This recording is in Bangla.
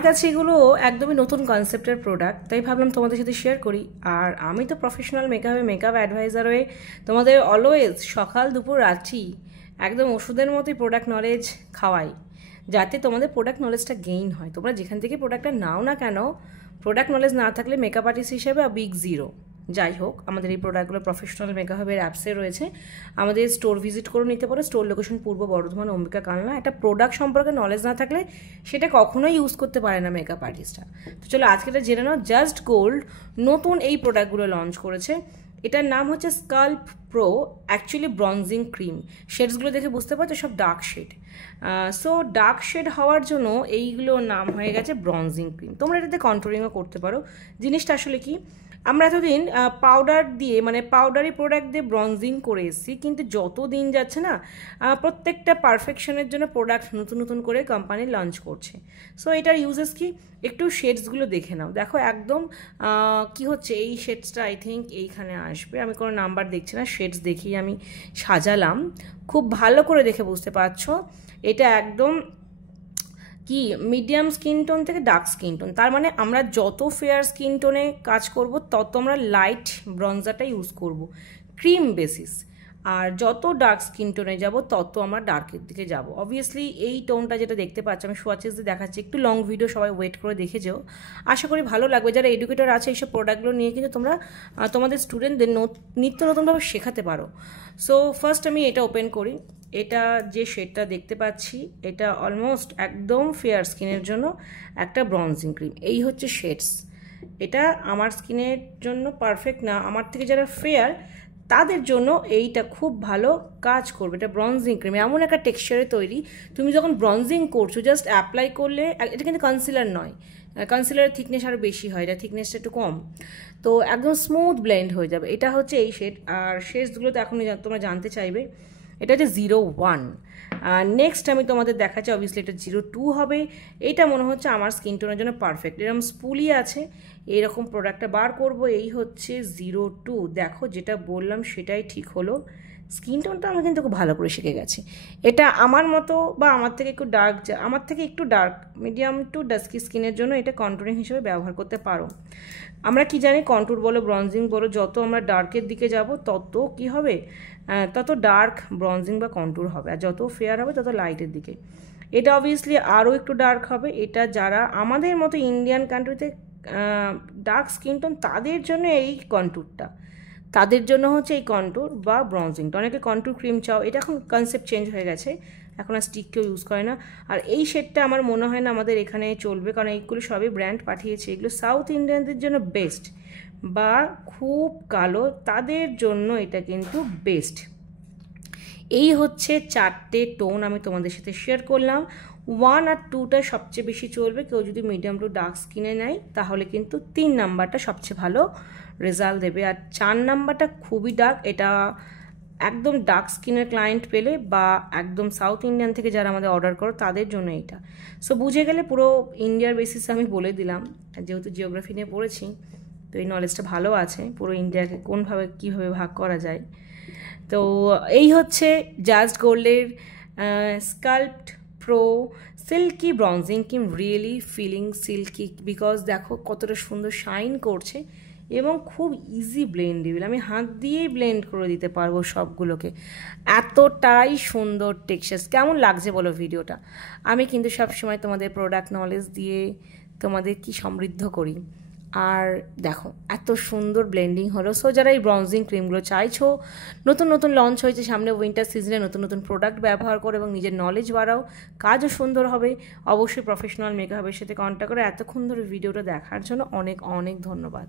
আমার কাছে এগুলো একদমই নতুন কনসেপ্টের প্রোডাক্ট, তাই ভাবলাম তোমাদের সাথে শেয়ার করি। আর আমি তো প্রফেশনাল মেকআপ অ্যাডভাইজার হয়ে তোমাদের অলওয়েজ সকাল দুপুর রাত্রি একদম ওষুধের মতোই প্রোডাক্ট নলেজ খাওয়াই, যাতে তোমাদের প্রোডাক্ট নলেজটা গেইন হয়। তোমরা যেখান থেকে প্রোডাক্টটা নাও না কেন, প্রোডাক্ট নলেজ না থাকলে মেকআপ আর্টিস্ট হিসেবে বিগ জিরো। যাই হোক, আমাদের এই প্রোডাক্টগুলো প্রফেশনাল মেকআপের অ্যাপসে রয়েছে, আমাদের স্টোর ভিজিট করে নিতে পারো। স্টোর লোকেশন পূর্ব বর্ধমান, অম্বিকা কালনা। একটা প্রোডাক্ট সম্পর্কে নলেজ না থাকলে সেটা কখনোই ইউজ করতে পারে না মেকআপ আর্টিস্টরা। তো চলো আজকে এটা জেনে নাও। জাস্ট গোল্ড নতুন এই প্রোডাক্টগুলো লঞ্চ করেছে। এটার নাম হচ্ছে scalp pro, actually bronzing cream. শেডসগুলো দেখে বুঝতে পারছো সব dark shade. So dark shade হওয়ার জন্য এইগুলোর নাম হয়ে গেছে ব্রঞ্জিং ক্রিম। তোমরা এটাতে কন্ট্রোলিংও করতে পারো। জিনিসটা আসলে কি, আমরা এতদিন পাউডার দিয়ে মানে পাউডারি প্রোডাক্ট দিয়ে ব্রঞ্জিং করে এসেছি, কিন্তু যত দিন যাচ্ছে না প্রত্যেকটা পারফেকশনের জন্য প্রোডাক্ট নতুন নতুন করে কোম্পানি লঞ্চ করছে। সো এটার ইউজেস কি, একটু শেডসগুলো দেখে নাও। দেখো একদম কি হচ্ছে, এই শেডসটা আই থিঙ্ক এইখানে আসবে। আমি কোনো নাম্বার দেখছি না, শেডস দেখেই আমি সাজালাম। খুব ভালো করে দেখে বুঝতে পারছো এটা একদম কি মিডিয়াম স্কিন টোন থেকে ডার্ক স্কিন টোন। তার মানে আমরা যত ফেয়ার স্কিন টোনে কাজ করব তত আমরা লাইট ব্রঞ্জারটা ইউজ করব ক্রিম বেসিস, আর যত ডার্ক স্কিন টোনে যাব তত আমরা ডার্কের দিকে যাব। অবভিয়াসলি এই টোনটা যেটা দেখতে পাচ্ছ আমি সোয়াচেস দিয়ে দেখাচ্ছি, একটু লং ভিডিও সবাই ওয়েট করে দেখে যাও, আশা করি ভালো লাগবে। যারা এডুকেটর আছে এইসব প্রোডাক্টগুলো নিয়ে কিন্তু তোমরা তোমাদের স্টুডেন্টদের নিত্য নতুনভাবে শেখাতে পারো। সো ফার্স্ট আমি এটা ওপেন করি। এটা যে শেডটা দেখতে পাচ্ছি এটা অলমোস্ট একদম ফেয়ার স্কিনের জন্য একটা ব্রঞ্জিং ক্রিম। এই হচ্ছে শেডস। এটা আমার স্কিনের জন্য পারফেক্ট না, আমার থেকে যারা ফেয়ার তাদের জন্য এইটা খুব ভালো কাজ করবে। এটা ব্রঞ্জিং ক্রিম এমন একটা টেক্সচারে তৈরি, তুমি যখন ব্রঞ্জিং করছো জাস্ট অ্যাপ্লাই করলে, এটা কিন্তু কনসিলার নয়, কনসিলারের থিকনেস আরও বেশি হয়, এটা থিকনেসটা একটু কম, তো একদম স্মুথ ব্লেন্ড হয়ে যাবে। এটা হচ্ছে এই শেড। আর শেডসগুলো তো এখন তোমরা জানতে চাইবে, এটা হচ্ছে 01। নেক্সট আমি তোমাদের দেখাচ্ছি, অবভিয়াসলি এটা 02 হবে। এটা মনে হচ্ছে আমার স্কিন টোনের জন্য পারফেক্ট, এরকম স্পুলি আছে, এরকম প্রোডাক্টটা বার করব। এই হচ্ছে 02। দেখো যেটা বললাম সেটাই ঠিক হলো, স্কিন টোনটা আমি কিন্তু খুব ভালো করে শিখে গেছি। এটা আমার মতো বা আমার থেকে একটু ডার্ক মিডিয়াম টু ডাস্কি স্কিনের জন্য এটা কন্ট্রোলিং হিসেবে ব্যবহার করতে পারো। আমরা কি জানি, কন্ট্যুর বলো ব্রঞ্জিং বলো, যত আমরা ডার্কের দিকে যাব তত কি হবে, তত ডার্ক ব্রঞ্জিং বা কন্ট্যুর হবে, আর যত ফেয়ার হবে তত লাইটের দিকে। এটা অবভিয়াসলি আরও একটু ডার্ক হবে। এটা যারা আমাদের মতো ইন্ডিয়ান কান্ট্রিতে ডার্ক স্কিন টোন তাদের জন্য এই কন্ট্যুরটা, তাদের জন্য হচ্ছে এই কন্ট্যুর বা ব্রঞ্জিংটা। অনেকে কন্ট্যুর ক্রিম চাও, এটা এখন কনসেপ্ট চেঞ্জ হয়ে গেছে, এখন আর স্টিক কেউ ইউজ করে না। আর এই শেডটা আমার মনে হয় না আমাদের এখানে চলবে, কারণ এইগুলো সবই ব্র্যান্ড পাঠিয়েছে, এগুলো সাউথ ইন্ডিয়ানদের জন্য বেস্ট, বা খুব কালো তাদের জন্য এটা কিন্তু বেস্ট। এই হচ্ছে 4টে টোন আমি তোমাদের সাথে শেয়ার করলাম। 1 আর 2টা সবচেয়ে বেশি চলবে, কেউ যদি মিডিয়াম টু ডার্ক স্কিনে নেয় তাহলে কিন্তু 3 নাম্বারটা সবচেয়ে ভালো রেজাল্ট দেবে। আর 4 নাম্বারটা খুবই ডার্ক, এটা একদম ডার্ক স্কিনের ক্লায়েন্ট পেলে বা একদম সাউথ ইন্ডিয়ান থেকে যারা আমাদের অর্ডার করো তাদের জন্য এইটা। সো বুঝে গেলে, পুরো ইন্ডিয়ার বেসিসে আমি বলে দিলাম, যেহেতু জিওগ্রাফি নিয়ে পড়েছি তো এই নলেজটা ভালো আছে, পুরো ইন্ডিয়াকে কীভাবে ভাগ করা যায়। তো এই হচ্ছে জাস্ট গোল্ডের sculpted pro silky bronzing cream. Really feeling silky, because দেখো কতটা সুন্দর শাইন করছে এবং খুব ইজি ব্লেন্ডেবল, আমি হাত দিয়েই ব্লেন্ড করে দিতে পারবো সবগুলোকে, এতটাই সুন্দর টেক্সচার। কেমন লাগছে বলো ভিডিওটা? আমি কিন্তু সবসময় তোমাদের প্রোডাক্ট নলেজ দিয়ে তোমাদের কি সমৃদ্ধ করি। আর দেখো এত সুন্দর ব্লেন্ডিং হলো। সো যারা এই ব্রঞ্জিং ক্রিমগুলো চাইছো, নতুন নতুন লঞ্চ হয়েছে সামনে উইন্টার সিজনে, নতুন নতুন প্রোডাক্ট ব্যবহার করো এবং নিজের নলেজ বাড়াও, কাজও সুন্দর হবে। অবশ্যই প্রফেশনাল মেকআপের সাথে কন্ট্যাক্ট করো। এতক্ষণ ধরে ভিডিওটা দেখার জন্য অনেক অনেক ধন্যবাদ।